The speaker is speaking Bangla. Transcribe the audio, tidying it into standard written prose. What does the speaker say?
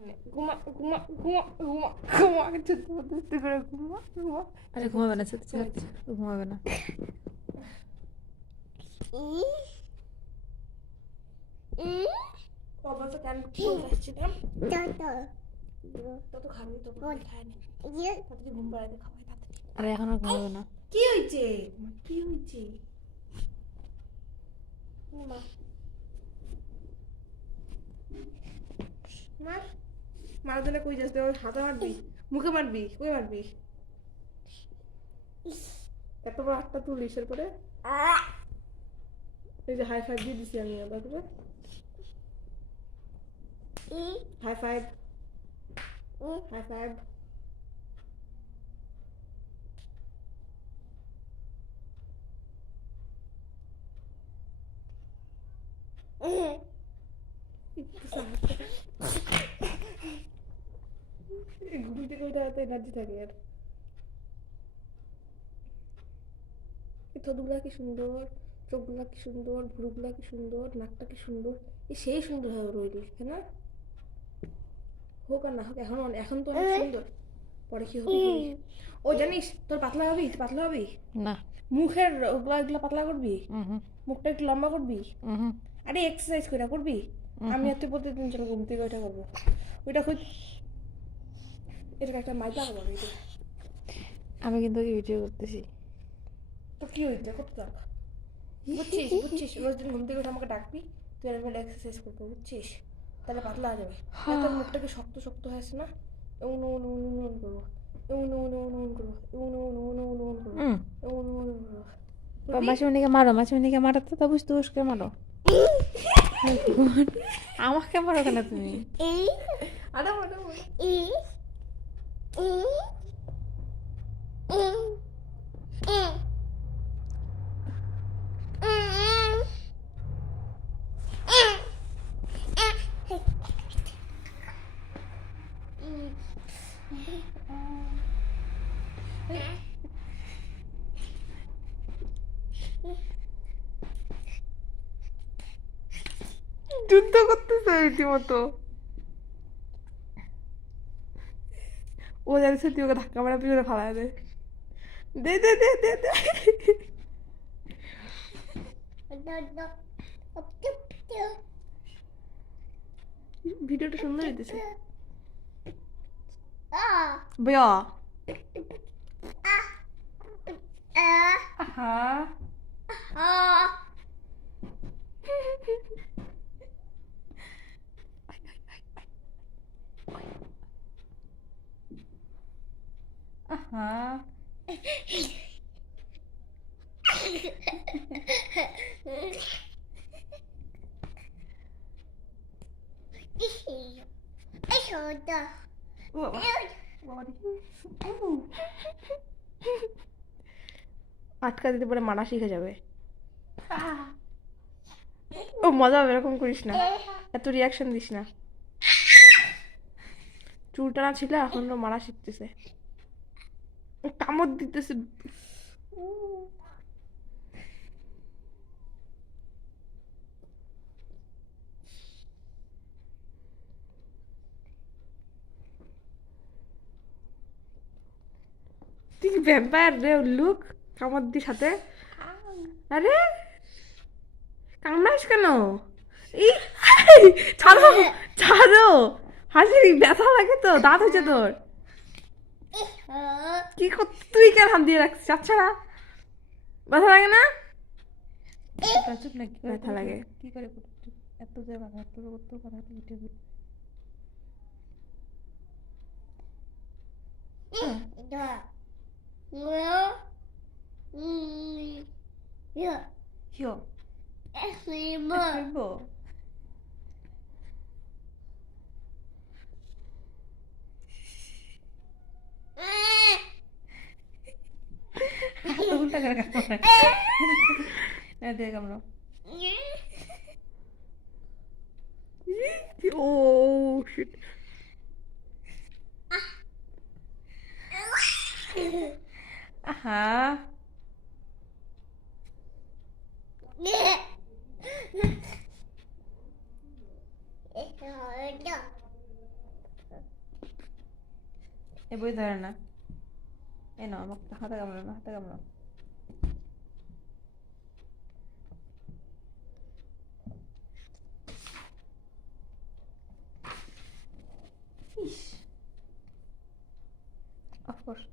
ঘুমা ঘুমা ঘুমা ঘুমা ঘুমা চুপ করে ঘুমা ঘুমা। আরে ঘুমাবে না, ঘুমাবে না। অবশ্য কেন আসছিলাম তত খাবি তত খায়নি তাড়াতাড়ি ঘুম পাড়াতে খাওয়াই তাড়াতাড়ি। আরে এখন আর ঘুমাবে না। কি হয়েছে কি হয়েছে মা মার মার দিলে কই যাস হাতে মারবি মুখে মারবি কই মারবি এত বড় হাতটা তুলিস এরপরে এই যে হাই ফাইভ দিয়ে দিছি আমি তারপরে হাই ফাইভ হাই ফাইভ ঘুম থেকে ওইটা এত এনার্জি থাকে আর ঠোঁটগুলা কি সুন্দর চোখগুলা কি সুন্দর ভুরুগুলা কি সুন্দর নাকটা কি সুন্দর সেই সুন্দর হয় রইলি তাই না হোক আর না হোক এখন তো অনেক সুন্দর পরে কি হবে ও জানিস তোর পাতলা হবি পাতলা হবি না, মুখের ওগুলা পাতলা করবি মুখটা একটু লম্বা করবি আরে এক্সারসাইজ করে করবি আমি আর তুই প্রতিদিন চলো ঘুম থেকে ওইটা করবো ওইটা খুব এটা একটা মাইপা করবো এটা আমি কিন্তু ভিডিও করতেছি। তো কি হয়েছে করতে থাক বুঝছিস বুঝছিস রোজ দিন ঘুম থেকে উঠে আমাকে ডাকবি তুই এরকম এক্সারসাইজ করবো বুঝছিস তাহলে পাতলা হয়ে যাবে তোর মুখটাকে শক্ত শক্ত হয়ে আছে না এমন এমন এমন এমন করবো এমন এমন এমন এমন করবো এমন এমন এমন এমন এমন করবো এমন এমন এমন করবো মাসিমণিকে মারো, মাসিমণিকে মারাতে তো বুঝতে উসকে মারো। আমাকে মারো কেন তুমি? আরে মারো যুদ্ধ করতেছে রীতিমতো ও জানিস তুই ওকে ধাক্কা মারা পিছনে ফালায় দে দে দে দে দে দে ভিডিওটা সুন্দর হইতেছে বয়া আহা আহা আটকা দিতে পারে মানা শিখে যাবে ও মজা হবে এরকম করিস না এত রিয়াকশন দিস না চুলটা না ছিল এখন তো মারা শিখতেছে কামড় দিতেছে তুই ভ্যাম্পায়ার রে লুক কামড় দিস সাথে আরে কামড়াস কেন ছাড়ো ছাড়ো হাসি ব্যথা লাগে তো দাঁত হয়েছে তোর কি তুই কেন হাত দিয়ে রাখছিস আচ্ছা না ব্যথা লাগে না চুপ না, ব্যথা লাগে কি করে এত যে কথা এত কথা ভিডিও হিও উল্টা করে কামড়ায় দিয়ে কামড়ো। Oh shit. আহা এ বই ধরে না। এই নাও, আমাকে হাতে কামড়ো না, হাতে কামড়ো। ইস, অফকোর্স।